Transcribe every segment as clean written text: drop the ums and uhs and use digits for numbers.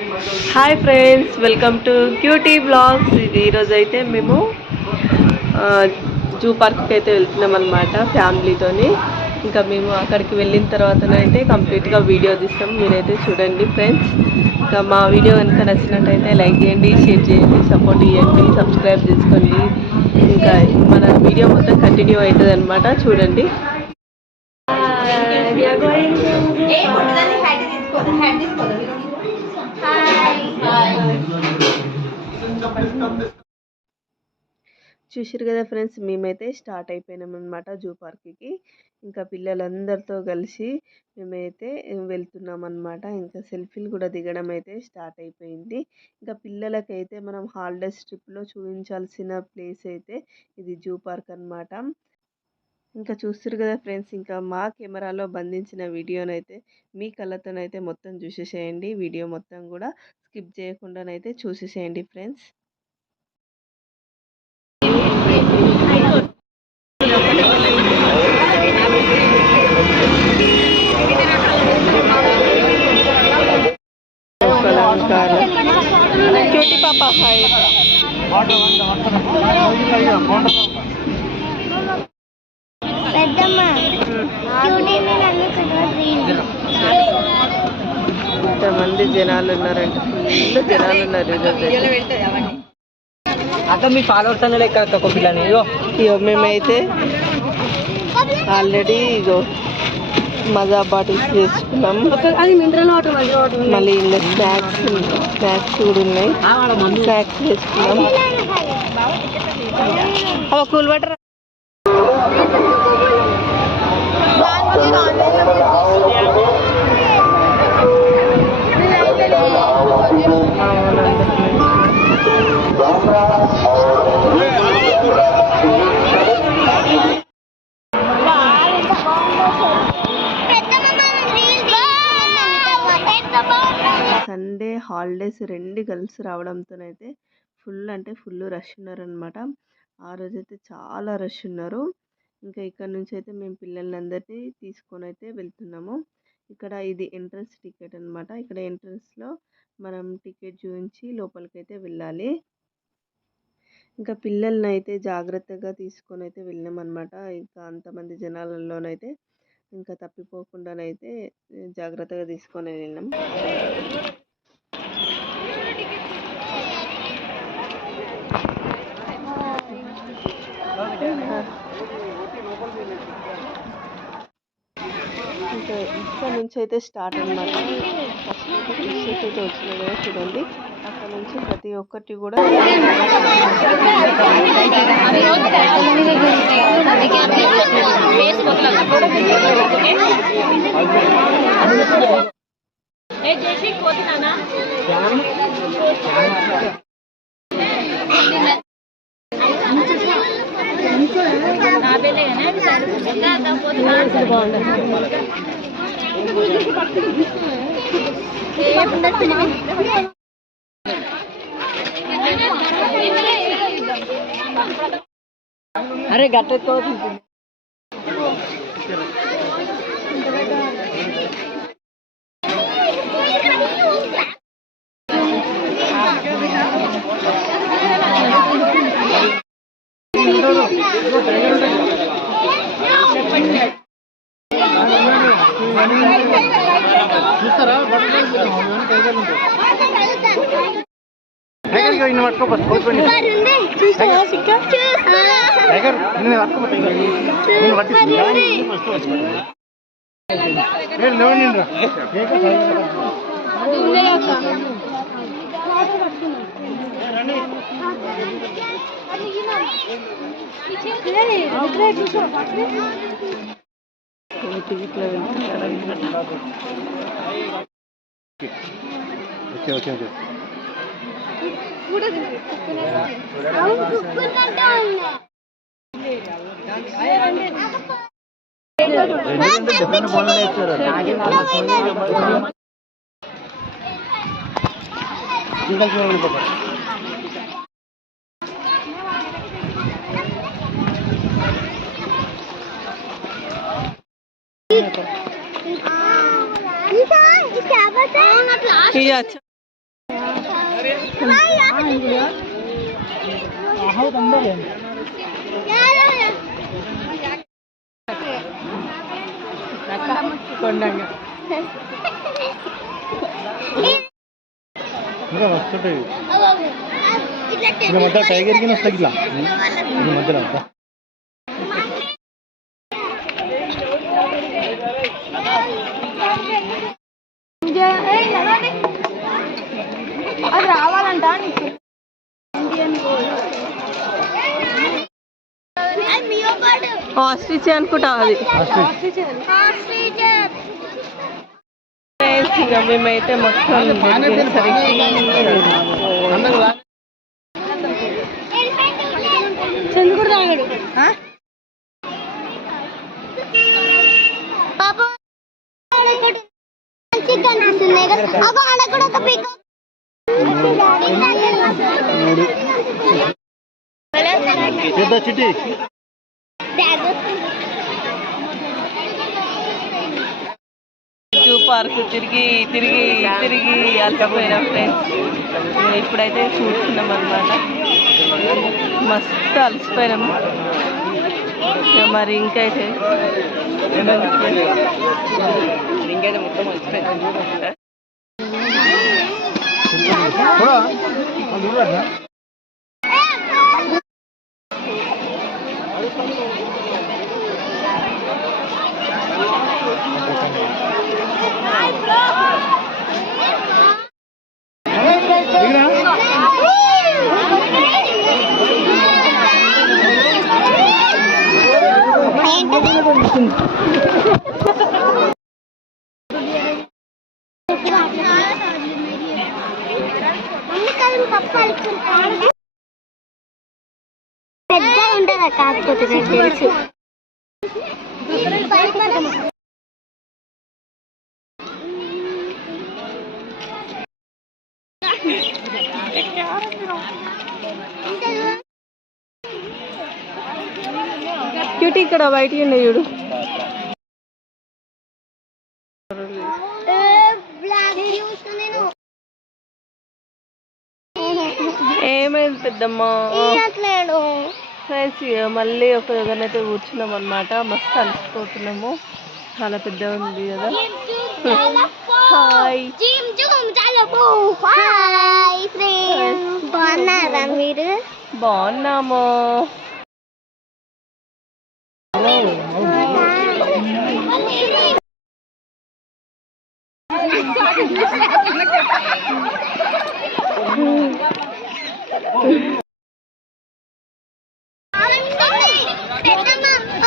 Hi friends, welcome to cutie blogs. ఇది ఈరోజు అయితే మేము జూ పార్క్కి అయితే వెళ్తున్నాం అనమాట ఫ్యామిలీతోని. ఇంకా మేము అక్కడికి వెళ్ళిన తర్వాతనైతే కంప్లీట్గా వీడియో తీస్తాం, మీరైతే చూడండి ఫ్రెండ్స్. ఇంకా మా వీడియో కనుక నచ్చినట్టయితే లైక్ చేయండి, షేర్ చేయండి, సపోర్ట్ చేయండి, సబ్స్క్రైబ్ చేసుకోండి. ఇంకా మన వీడియో మొత్తం కంటిన్యూ అవుతుంది అనమాట, చూడండి. చూసారు కదా ఫ్రెండ్స్, మేమైతే స్టార్ట్ అయిపోయినాం అనమాట జూ పార్క్కి. ఇంకా పిల్లలందరితో కలిసి మేమైతే వెళ్తున్నాం అనమాట. ఇంకా సెల్ఫీలు కూడా దిగడం అయితే స్టార్ట్ అయిపోయింది. ఇంకా పిల్లలకైతే మనం హాలిడేస్ ట్రిప్లో చూపించాల్సిన ప్లేస్ అయితే ఇది జూ పార్క్ అనమాట. ఇంకా చూస్తారు కదా ఫ్రెండ్స్, ఇంకా మా కెమెరాలో బంధించిన వీడియోనైతే మీ కళ్ళతోనైతే మొత్తం చూసేసేయండి. వీడియో మొత్తం కూడా స్కిప్ చేయకుండానైతే చూసేసేయండి ఫ్రెండ్స్. క్యూటీ పాప హాయ్. ఇంతమంది జనాలు ఉన్నారంటే ఫుల్ జనాలు ఉన్నారు ఈరోజు. అక్క మీ ఫాలోవర్స్ అన్న లెక్క ఒక పిల్లని ఇగో మేమైతే ఆల్రెడీ ఇగో మజా బాటిల్స్ చేసుకున్నాం. మళ్ళీ ఇందులో స్నాక్స్ కూడా ఉన్నాయి. స్నాక్స్ చేసుకున్నాం. కూల్ వాటర్ సండే హాలిడేస్ రెండు కలిసి రావడంతోనైతే ఫుల్ అంటే ఫుల్ రష్ ఉన్నారనమాట. ఆ రోజైతే చాలా రష్ ఉన్నారు. ఇంకా ఇక్కడ నుంచి అయితే మేము పిల్లల్ని అందరినీ తీసుకొని అయితే వెళ్తున్నాము. ఇక్కడ ఇది ఎంట్రన్స్ టికెట్ అనమాట. ఇక్కడ ఎంట్రన్స్లో మనం టికెట్ చూపించి లోపలికైతే వెళ్ళాలి. ఇంకా పిల్లల్ని అయితే జాగ్రత్తగా తీసుకొని అయితే వెళ్ళాం అనమాట. ఇంకా అంతమంది జనాలలోనైతే ఇంకా తప్పిపోకుండానైతే జాగ్రత్తగా తీసుకొని వెళ్ళినాం. ఇంకా ఇక్కడ నుంచి అయితే స్టార్ట్ అనమాట. ఫస్ట్ అయితే ఫిషెస్ అయితే వచ్చినాయి కదా చూడండి. అక్కడ నుంచి ప్రతి ఒక్కటి కూడా అరే గట్ట ఇట్లా వెళ్తున్నారన్నమాట. ये अच्छा కొండంగా ఇంకా వస్తుంటాయి మధ్య టైగర్కి వస్తాయి ఇట్లా మధ్యలో అది రావాలంట ఆస్ట్రిచ్ అనుకుంటా అది. ఇక మేమైతే మొత్తం చంద్రుడు తాగాడు కనిపిస్తుంది ఆడ కూడా ఒక పిక్ చిట్టి జూ పార్క్ తిరిగి తిరిగి తిరిగి అలసిపోయినాం ఫ్రెండ్స్. ఇప్పుడైతే కూర్చున్నాం అన్నమాట. మస్తు అలసిపోయినాము. మరి ఇంకైతే మొత్తం వచ్చిపోయింది. పెద్ద ఉంటుందా కాకపోతే నాకు తెలుసు క్యూటీ ఇక్కడ బయట ఉన్నాయి చూడు. ఏమైంది పెద్దమ్మా? ఫ్రెండ్స్ మళ్ళీ ఒక దగ్గరనైతే కూర్చున్నాం అనమాట. మస్తు అలసిపోతున్నాము. చాలా పెద్దగా ఉంది కదా. హాయ్ బాగున్నారా మీరు? బాగున్నాము.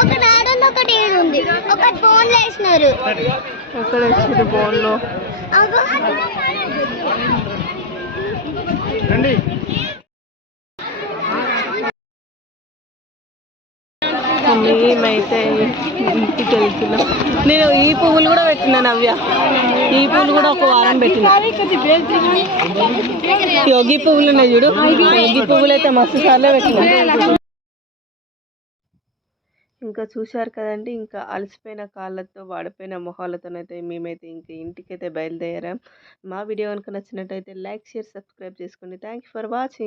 ఒక నాడలో ఒకటి ఏడు ఉంది. ఒక బోన్లు వేసినారు. ఎక్కడ వేసారు బోన్లో? మేమైతే ఇంటికి వెళ్తున్నాం. నేను ఈ పువ్వులు కూడా పెట్టినా నవ్య. ఈ పువ్వులు కూడా ఒక వారం పెట్టిన. యోగి పువ్వులు ఉన్నాయి చూడు. యోగి పువ్వులు అయితే మస్తు సార్లే పెట్టిన. ఇంకా చూశారు కదండి. ఇంకా అలసిపోయిన కాళ్ళతో వాడిపోయిన మొహాలతోనైతే మేమైతే ఇంకా ఇంటికైతే బయలుదేరాం. మా వీడియో కనుక నచ్చినట్టయితే లైక్, షేర్, సబ్స్క్రైబ్ చేసుకోండి. Thank you for watching.